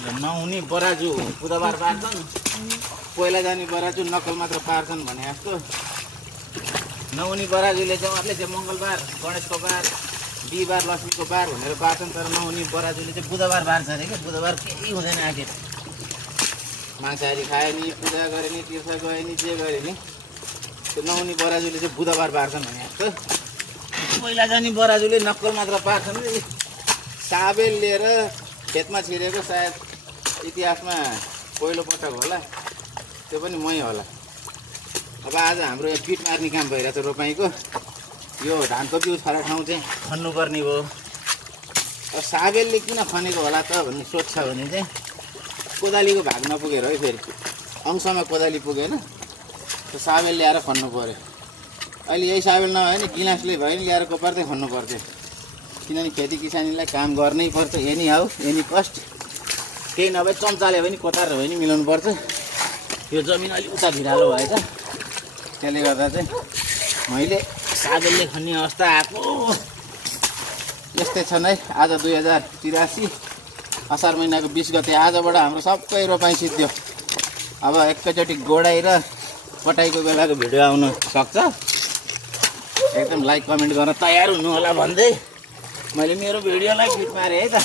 नहुने बराजु बुधबार पार्छन्, पहिला जाने बराजु नक्कल मात्र पार्छन् भने जस्तो नहुने बराजुले चाहिँ उहाँले चाहिँ मङ्गलबार गणेशको बार, बिहिबार लक्ष्मीको बार भनेर पार्छन्। तर नहुने बराजुले चाहिँ बुधबार पार्छ अरे क्या। बुधबार केही हुँदैन आखिर, मांसाहारी खायो नि, पूजा गरे नि, तीर्थ गए नि, जे गरे नि, त्यो नहुने बराजुले चाहिँ बुधबार पार्छन् भने जस्तो पहिला जाने बराजुले नक्कल मात्र पार्छन्। साबेल लिएर खेतमा छिरेको सायद इतिहासमा पहिलोपटक होला, त्यो पनि मै होला। अब आज हाम्रो यहाँ पिट मार्ने काम भइरहेछ रोपाइँको। यो धानको बिउ छरा ठाउँ चाहिँ खन्नुपर्ने भयो। अब साबेलले किन खनेको होला त भन्ने सोध्छ भने चाहिँ कोदालीको भाग नपुगेर है, फेरि अंशमा कोदाली पुगेन, त्यो साबेल ल्याएर खन्नु पऱ्यो। अहिले यही साबेल नभए नि गिलासले भयो नि ल्याएर कोपार्दै खन्नु पर्थ्यो, किनभने खेती किसानीलाई काम गर्नै पर्छ। एनी हाउ एनी कस्ट, केही नभए चम्चाले पनि कोतारेर भए नि मिलाउनु पर्छ। यो जमिन अलिक उता भिरालो भएछ, त्यसले गर्दा चाहिँ मैले साबेलले खन्ने अवस्था आएको। यस्तै छन् है। आज 2083 असार महिनाको 20 गते, आजबाट हाम्रो सबै रोपाइँ सिद्धियो। अब एकैचोटि गोडाइ र कटाइको बेलाको भिडियो आउन सक्छ। एकदम लाइक कमेन्ट गर्न तयार हुनु होला भन्दै मैले मेरो भिडियोलाई क्लिक मारेँ है त।